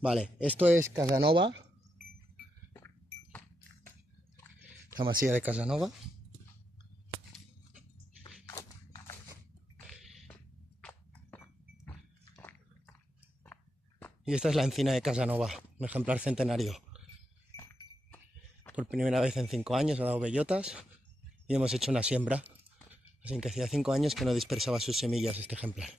Vale, esto es Casanova. La masía de Casanova. Y esta es la encina de Casanova, un ejemplar centenario. Por primera vez en 5 años ha dado bellotas y hemos hecho una siembra. Así que hacía 5 años que no dispersaba sus semillas este ejemplar.